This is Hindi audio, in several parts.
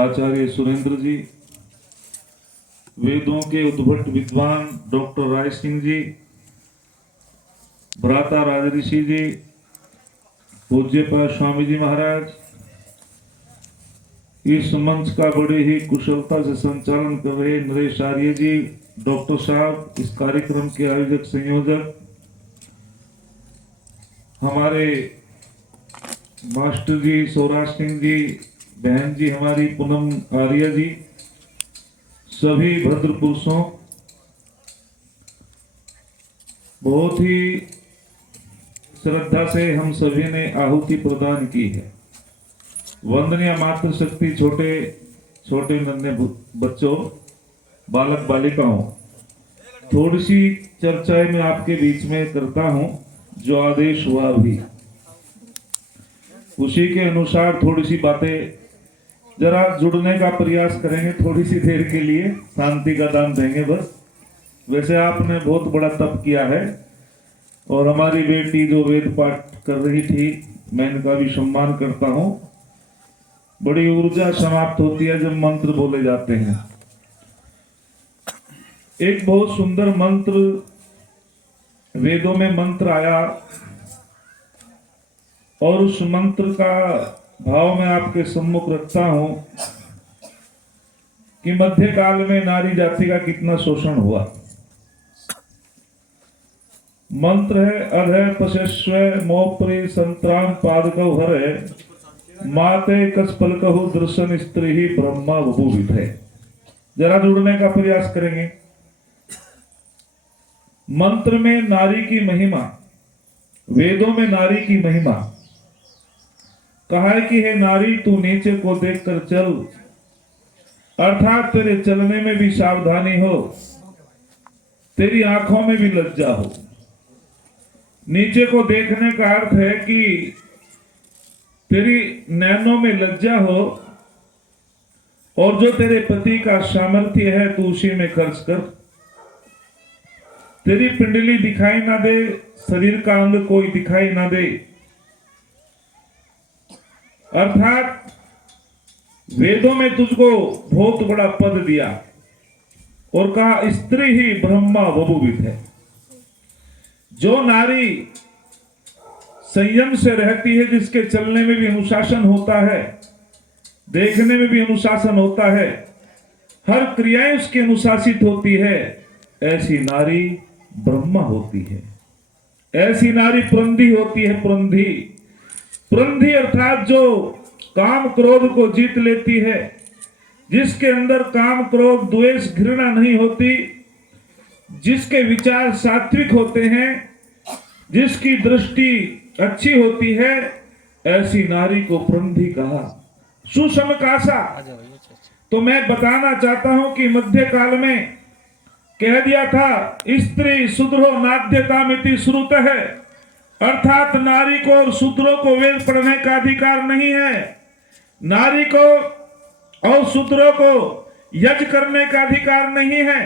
आचार्य सुरेंद्र जी, वेदों के उद्भट विद्वान डॉक्टर राय सिंह जी, भ्राता राजऋषि जी, पूज्यपाद स्वामी जी महाराज, इस मंच का बड़े ही कुशलता से संचालन कर रहे नरेश आर्य जी, डॉक्टर साहब, इस कार्यक्रम के आयोजक संयोजक, हमारे मास्टर जी सौराज सिंह जी, बहन जी हमारी पूनम आर्य जी, सभी भद्र पुरुषों, बहुत ही श्रद्धा से हम सभी ने आहुति प्रदान की है। वंदनीय मातृ शक्ति छोटे छोटे नन्हे बच्चों, बालक बालिकाओं, थोड़ी सी चर्चाएं मैं आपके बीच में करता हूं। जो आदेश हुआ भी उसी के अनुसार थोड़ी सी बातें जरा जुड़ने का प्रयास करेंगे। थोड़ी सी देर के लिए शांति का दान देंगे बस। वैसे आपने बहुत बड़ा तप किया है और हमारी बेटी जो वेद पाठ कर रही थी, मैं इनका भी सम्मान करता हूं। बड़ी ऊर्जा समाप्त होती है जब मंत्र बोले जाते हैं। एक बहुत सुंदर मंत्र वेदों में मंत्र आया और उस मंत्र का भाव मैं आपके सम्मुख रखता हूं कि मध्यकाल में नारी जाति का कितना शोषण हुआ। मंत्र है अधय पशस्व मोपरि संतराम पादकौ हरे माते कस्पलकहु दर्शन स्त्री ही ब्रह्मा बभूवित है। जरा जुड़ने का प्रयास करेंगे। मंत्र में नारी की महिमा, वेदों में नारी की महिमा कहा है कि हे नारी तू नीचे को देखकर चल, अर्थात तेरे चलने में भी सावधानी हो, तेरी आंखों में भी लज्जा हो। नीचे को देखने का अर्थ है कि तेरी नैनों में लज्जा हो और जो तेरे पति का सामर्थ्य है तू उसी में खर्च कर। तेरी पिंडली दिखाई ना दे, शरीर का अंग कोई दिखाई ना दे, अर्थात वेदों में तुझको बहुत बड़ा पद दिया और कहा स्त्री ही ब्रह्मा बभूवित है। जो नारी संयम से रहती है, जिसके चलने में भी अनुशासन होता है, देखने में भी अनुशासन होता है, हर क्रियाएं उसकी अनुशासित होती है, ऐसी नारी ब्रह्मा होती है। ऐसी नारी प्रंधी होती है। प्रंधी प्रंधी अर्थात जो काम क्रोध को जीत लेती है, जिसके अंदर काम क्रोध द्वेष घृणा नहीं होती, जिसके विचार सात्विक होते हैं, जिसकी दृष्टि अच्छी होती है, ऐसी नारी को प्रंधी कहा। सुसमकासा। तो मैं बताना चाहता हूं कि मध्यकाल में कह दिया था स्त्री शूद्रो नाद्यतामिति श्रुत है, अर्थात नारी को और शूद्रों को वेद पढ़ने का अधिकार नहीं है, नारी को और शूद्रों को यज्ञ करने का अधिकार नहीं है,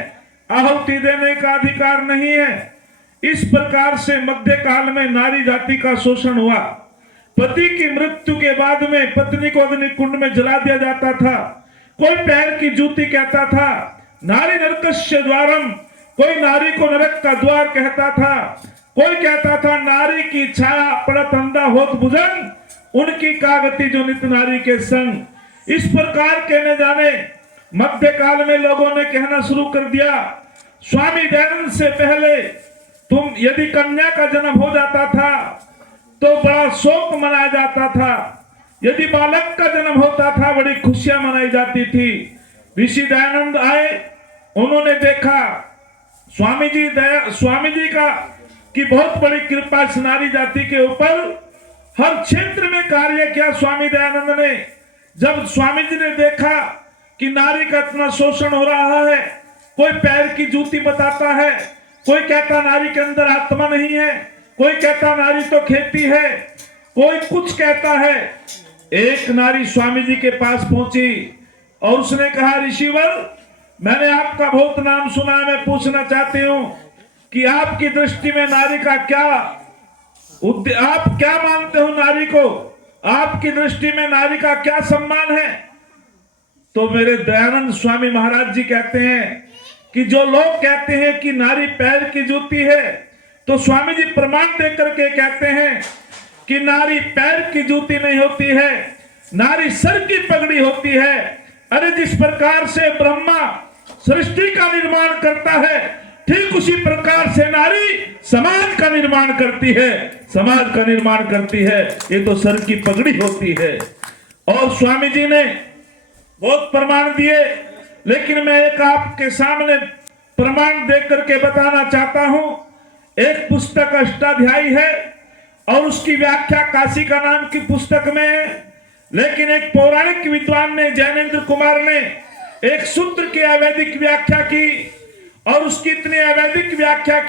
आहुति देने का अधिकार नहीं है। इस प्रकार से मध्यकाल में नारी जाति का शोषण हुआ। पति की मृत्यु के बाद में पत्नी को अग्नि कुंड में जला दिया जाता था। कोई पैर की जूती कहता था, नारी नरकस्य द्वारम, कोई नारी को नरक का द्वार कहता था। कोई कहता था नारी की छाया पड़त अंधा होत भुजंग, उनकी कागति जो नित नारी के संग। इस प्रकार कहने जाने मध्यकाल में लोगों ने कहना शुरू कर दिया। स्वामी दयानंद से पहले तुम यदि कन्या का जन्म हो जाता था तो बड़ा शोक मनाया जाता था, यदि बालक का जन्म होता था बड़ी खुशियां मनाई जाती थी। ऋषि दयानंद आए, उन्होंने देखा स्वामी जी का कि बहुत बड़ी कृपा इस नारी जाति के ऊपर, हर क्षेत्र में कार्य किया स्वामी दयानंद ने। जब स्वामी जी ने देखा कि नारी का इतना शोषण हो रहा है, कोई पैर की जूती बताता है, कोई कहता नारी के अंदर आत्मा नहीं है, कोई कहता नारी तो खेती है, कोई कुछ कहता है। एक नारी स्वामी जी के पास पहुंची और उसने कहा ऋषिवर, मैंने आपका बहुत नाम सुना, मैं पूछना चाहती हूं कि आपकी दृष्टि में नारी का क्या आप क्या मानते हो नारी को? आपकी दृष्टि में नारी का क्या सम्मान है? तो मेरे दयानंद स्वामी महाराज जी कहते हैं कि जो लोग कहते हैं कि नारी पैर की जूती है, तो स्वामी जी प्रमाण दे करके कहते हैं कि नारी पैर की जूती नहीं होती है, नारी सर की पगड़ी होती है। अरे जिस प्रकार से ब्रह्मा सृष्टि का निर्माण करता है, ठीक उसी प्रकार से नारी समाज का निर्माण करती है, समाज का निर्माण करती है। ये तो सर की पगड़ी होती है। और स्वामी जी ने बहुत प्रमाण दिए, लेकिन मैं एक आपके सामने प्रमाण देख करके बताना चाहता हूं। एक पुस्तक अष्टाध्यायी है और उसकी व्याख्या काशी का नाम की पुस्तक में है, लेकिन एक पौराणिक विद्वान ने, जैनेन्द्र कुमार ने, एक सूत्र की अवैधिक व्याख्या की और उसकी इतनी अवैधिक व्याख्या की